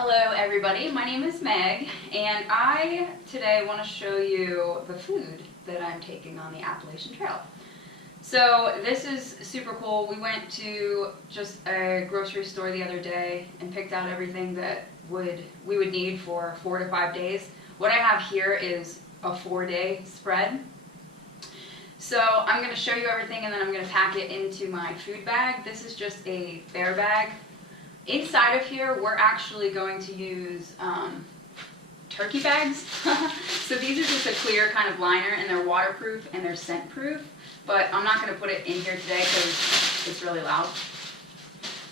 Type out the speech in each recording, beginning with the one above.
Hello everybody, my name is Meg, and I today want to show you the food that I'm taking on the Appalachian Trail. So this is super cool. We went to just a grocery store the other day and picked out everything that we would need for 4 to 5 days. What I have here is a 4-day spread. So I'm going to show you everything and then I'm going to pack it into my food bag. This is just a bear bag. Inside of here, we're actually going to use turkey bags. So these are just a clear kind of liner, and they're waterproof and they're scent proof, but I'm not going to put it in here today because it's really loud.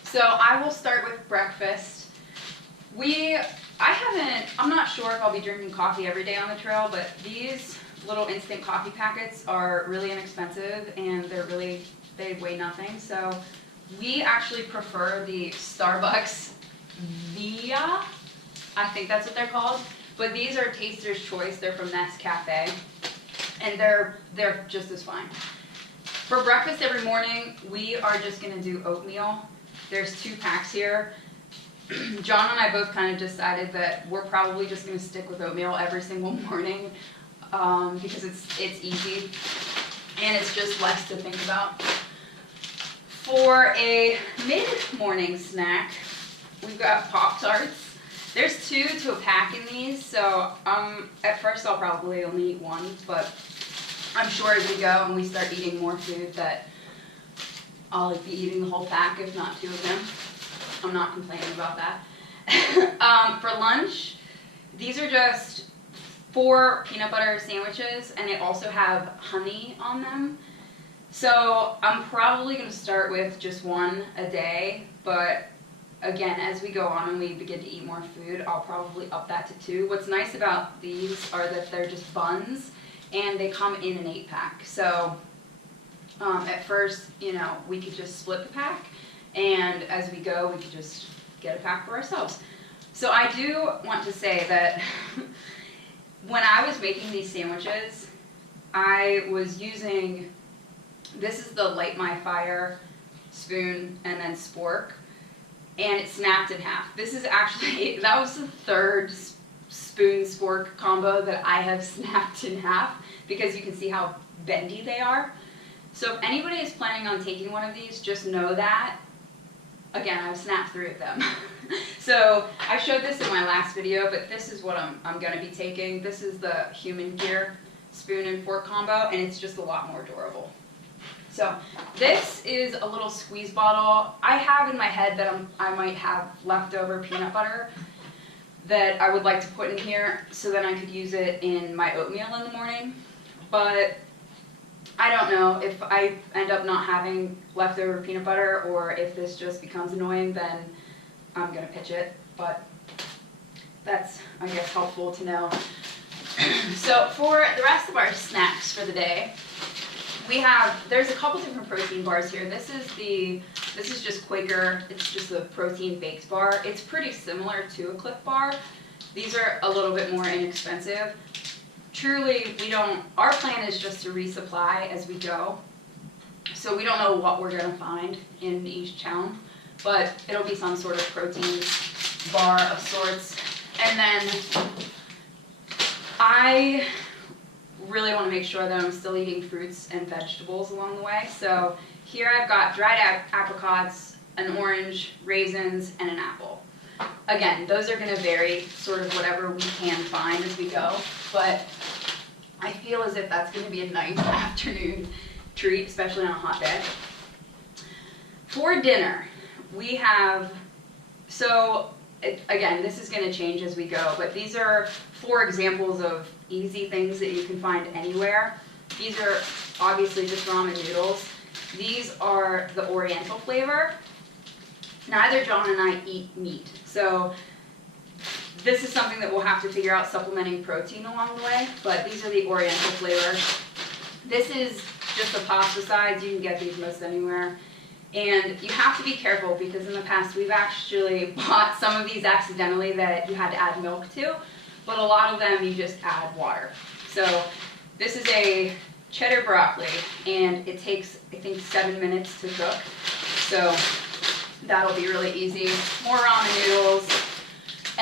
So I will start with breakfast. I'm not sure if I'll be drinking coffee every day on the trail, but these little instant coffee packets are really inexpensive and they weigh nothing. So we actually prefer the Starbucks Via, I think that's what they're called, but these are Taster's Choice. They're from Nescafe, and they're just as fine. For breakfast every morning, we are just going to do oatmeal. There's 2 packs here. John and I both kind of decided that we're probably just going to stick with oatmeal every single morning because it's easy and it's just less to think about. For a mid-morning snack, we've got Pop-Tarts. There's 2 to a pack in these, so at first I'll probably only eat 1, but I'm sure as we go and we start eating more food that I'll be eating the whole pack, if not 2 of them. I'm not complaining about that. For lunch, these are just 4 peanut butter sandwiches, and they also have honey on them. So I'm probably going to start with just 1 a day, but again, as we go on and we begin to eat more food, I'll probably up that to 2. What's nice about these are that they're just buns, and they come in an 8-pack. So at first, we could just split the pack, and as we go, we could just get a pack for ourselves. So I do want to say that when I was making these sandwiches, I was using, this is the Light My Fire spoon and then spork, and it snapped in half. This is actually, that was the 3rd spoon spork combo that I have snapped in half, because you can see how bendy they are. So if anybody is planning on taking one of these, just know that, again, I've snapped 3 of them. So I showed this in my last video, but this is what I'm going to be taking. This is the Human Gear spoon and fork combo, and it's just a lot more durable. So this is a little squeeze bottle. I have in my head that I might have leftover peanut butter that I would like to put in here so then I could use it in my oatmeal in the morning. But I don't know if I end up not having leftover peanut butter, or if this just becomes annoying, then I'm going to pitch it. But that's, I guess, helpful to know. So for the rest of our snacks for the day, there's a couple different protein bars here. This is just Quaker. It's just a protein baked bar. It's pretty similar to a Clif Bar. These are a little bit more inexpensive. Truly, our plan is just to resupply as we go. So we don't know what we're going to find in each town, but it'll be some sort of protein bar of sorts. And then I really want to make sure that I'm still eating fruits and vegetables along the way. So here I've got dried apricots, an orange, raisins, and an apple. Again, those are going to vary, sort of whatever we can find as we go, but I feel as if that's going to be a nice afternoon treat, especially on a hot day. For dinner, we have, again, this is going to change as we go, but these are 4 examples of easy things that you can find anywhere. These are obviously just ramen noodles. These are the Oriental flavor. Neither John and I eat meat, so this is something that we'll have to figure out, supplementing protein along the way, but these are the Oriental flavor. This is just the pasta sides. You can get these most anywhere. And you have to be careful, because in the past we've actually bought some of these accidentally that you had to add milk to, but a lot of them you just add water. So this is a cheddar broccoli, and it takes, I think, 7 minutes to cook. So that'll be really easy. More ramen noodles.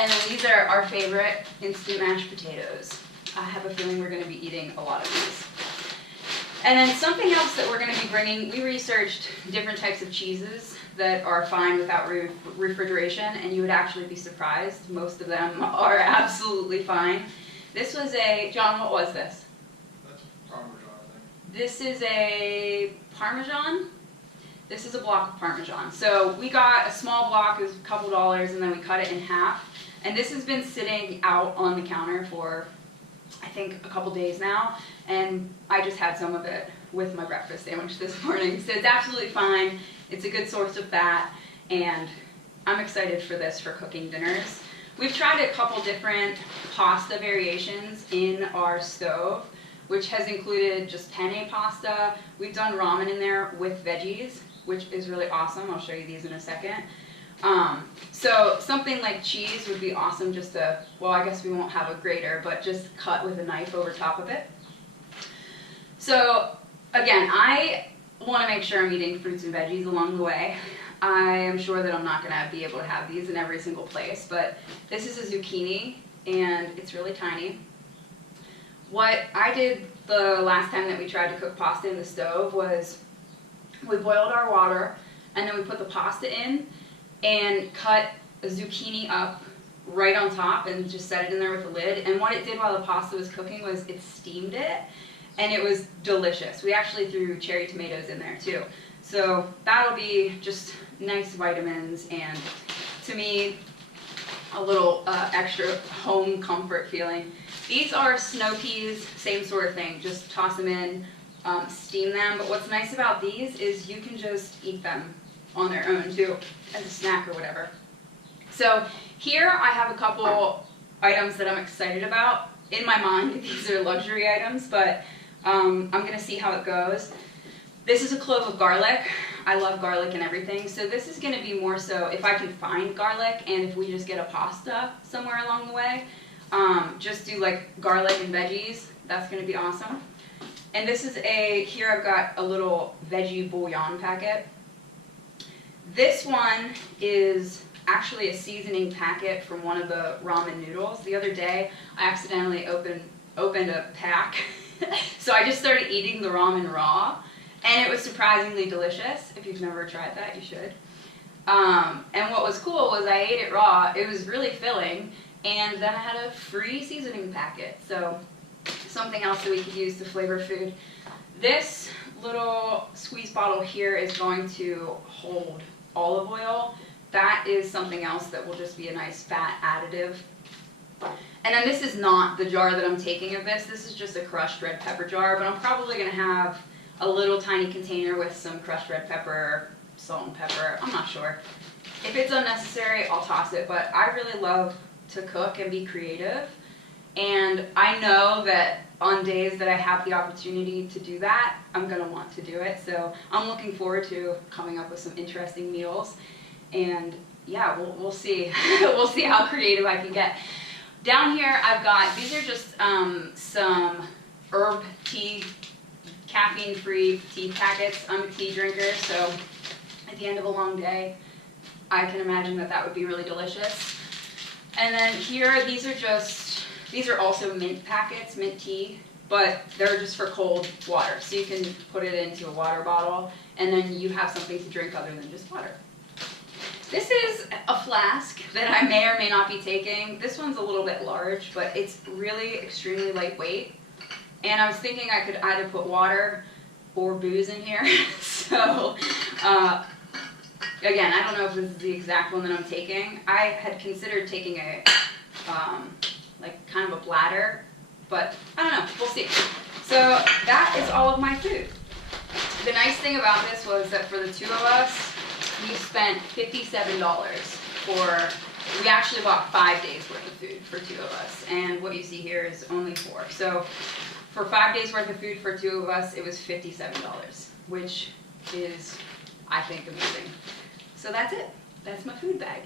And then these are our favorite instant mashed potatoes. I have a feeling we're going to be eating a lot of these. And then something else that we're going to be bringing, we researched different types of cheeses that are fine without refrigeration, and you would actually be surprised. Most of them are absolutely fine. This was a, John, what was this? That's Parmesan, I think. This is a Parmesan. This is a block of Parmesan. So we got a small block, it was a couple dollars, and then we cut it in half. And this has been sitting out on the counter for, I think, a couple days now. And I just had some of it with my breakfast sandwich this morning. So it's absolutely fine. It's a good source of fat. And I'm excited for this for cooking dinners. We've tried a couple different pasta variations in our stove, which has included just penne pasta. We've done ramen in there with veggies, which is really awesome. I'll show you these in a second. So something like cheese would be awesome just to, well, I guess we won't have a grater, but just cut with a knife over top of it. So again, I want to make sure I'm eating fruits and veggies along the way. I am sure that I'm not going to be able to have these in every single place, but this is a zucchini and it's really tiny. What I did the last time that we tried to cook pasta in the stove was we boiled our water and then we put the pasta in and cut a zucchini up right on top and just set it in there with the lid. And what it did while the pasta was cooking was it steamed it, and it was delicious. We actually threw cherry tomatoes in there too. So that'll be just nice vitamins and, to me, a little extra home comfort feeling. These are snow peas, same sort of thing. Just toss them in, steam them. But what's nice about these is you can just eat them on their own too, as a snack or whatever. So here I have a couple items that I'm excited about. In my mind, these are luxury items, but I'm gonna see how it goes. This is a clove of garlic. I love garlic and everything, so this is gonna be more so if I can find garlic and if we just get a pasta somewhere along the way, just do like garlic and veggies. That's gonna be awesome. And this is here I've got a little veggie bouillon packet. This one is actually a seasoning packet from one of the ramen noodles. The other day, I accidentally opened a pack, so I just started eating the ramen raw, and it was surprisingly delicious. If you've never tried that, you should. And what was cool was I ate it raw. It was really filling, and then I had a free seasoning packet, so something else that we could use to flavor food. This little squeeze bottle here is going to hold olive oil. That is something else that will just be a nice fat additive. And then this is not the jar that I'm taking of this. This is just a crushed red pepper jar, but I'm probably going to have a little tiny container with some crushed red pepper, salt and pepper. I'm not sure. If it's unnecessary, I'll toss it, but I really love to cook and be creative. And I know that on days that I have the opportunity to do that, I'm going to want to do it. So I'm looking forward to coming up with some interesting meals. And yeah, we'll see. We'll see how creative I can get. Down here I've got, these are just some herb tea, caffeine-free tea packets. I'm a tea drinker, so at the end of a long day, I can imagine that that would be really delicious. And then here, these are also mint packets, mint tea, but they're just for cold water. So you can put it into a water bottle, and then you have something to drink other than just water. This is a flask that I may or may not be taking. This one's a little bit large, but it's really extremely lightweight. And I was thinking I could either put water or booze in here. So, again, I don't know if this is the exact one that I'm taking. I had considered taking a, like kind of a bladder, but I don't know, we'll see. So that is all of my food. The nice thing about this was that for the two of us, we spent $57 for, we actually bought 5 days worth of food for two of us, and what you see here is only 4. So for 5 days worth of food for two of us, it was $57, which is, I think, amazing. So that's it. That's my food bag.